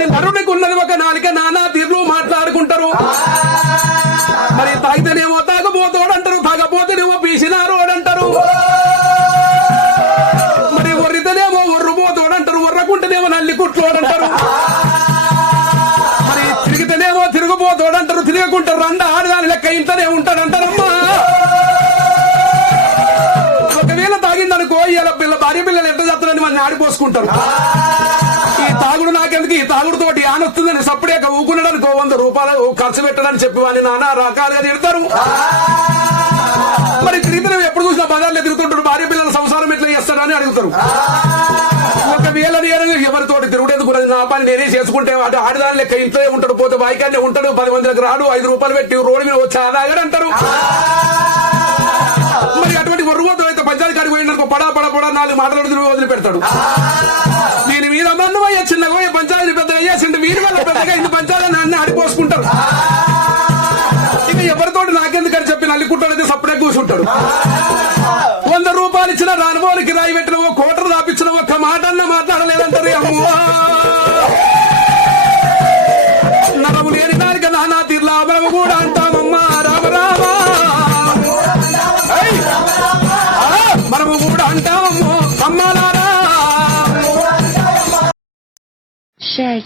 మరి నరునికి ఉన్నది ఒక నాలిక నానా తీర్లు మాట్లాడుకుంటారు. మరి తాగితేనేమో తాగబోతోడంటారు తాగబోతేనేమో పీసినారోడంటారు మరి ఒర్రితేనేమో ఒర్రుబోతోడంటారు ఒర్రకుంటేనేమో నల్లి కుట్లోడంటారు. మరి తిరిగితేనేమో తిరుగుబోతోడంటారు తిరగకుంటారు రండ ఆడదాని లెక్క ఇంటనే ఉంటాడంటారమ్మా. ఒకవేళ తాగిందనుకో ఇలా పిల్ల భార్య పిల్లలు ఎంత చేస్తారని మన ఆడిపోసుకుంటారు. వాడికి నాకెందుకు ఈ తాగుడు తోటి ఆనొస్తుందని సప్పుడేక ఊకునడానికి వంద రూపాయలు ఖర్చు పెట్టడానికి చెప్పి వాడిని నానా రకాలుగా తిడతారు. మరి తిరిగితే ఎప్పుడు చూసినా బజార్లో తిరుగుతుంటారు భార్య పిల్లల సంసారం ఎట్లా చేస్తాడని అడుగుతారు. ఒకవేళ నేను ఎవరితోటి తిరుగుడేందుకు ఉన్నది? నా పని నేనే చేసుకుంటే అటు ఆడదాని లెక్క ఇంట్లో ఉంటాడు పోతే బైకాన్నే ఉంటాడు పది మందికి రాడు ఐదు రూపాయలు పెట్టి రోడ్డు మీద వచ్చి ఆదాగాడు అంటారు. మరి అటువంటి వర్రువతో అయితే పంచాయతీ కాడికి పోయిననుకో పడా పడా పడా నాలుగు మాటలు వదిలిపెడతాడు. పెద్దగా వీరి వల్ల పెద్దగా ఇన్ని పంచాలని అన్ని ఆడిపోసుకుంటారు ఇక ఎవరితో నాకెందుకని చెప్పి నల్లికుంటాడు అయితే సప్పుడే కూర్చుంటాడు వంద రూపాయలు ఇచ్చిన రానుభవానికి రాయి పెట్టిన ఓ కోటరు దాపించిన ఒక్క మాట అన్న మాట్లాడలేదంటారు అమ్మో. 在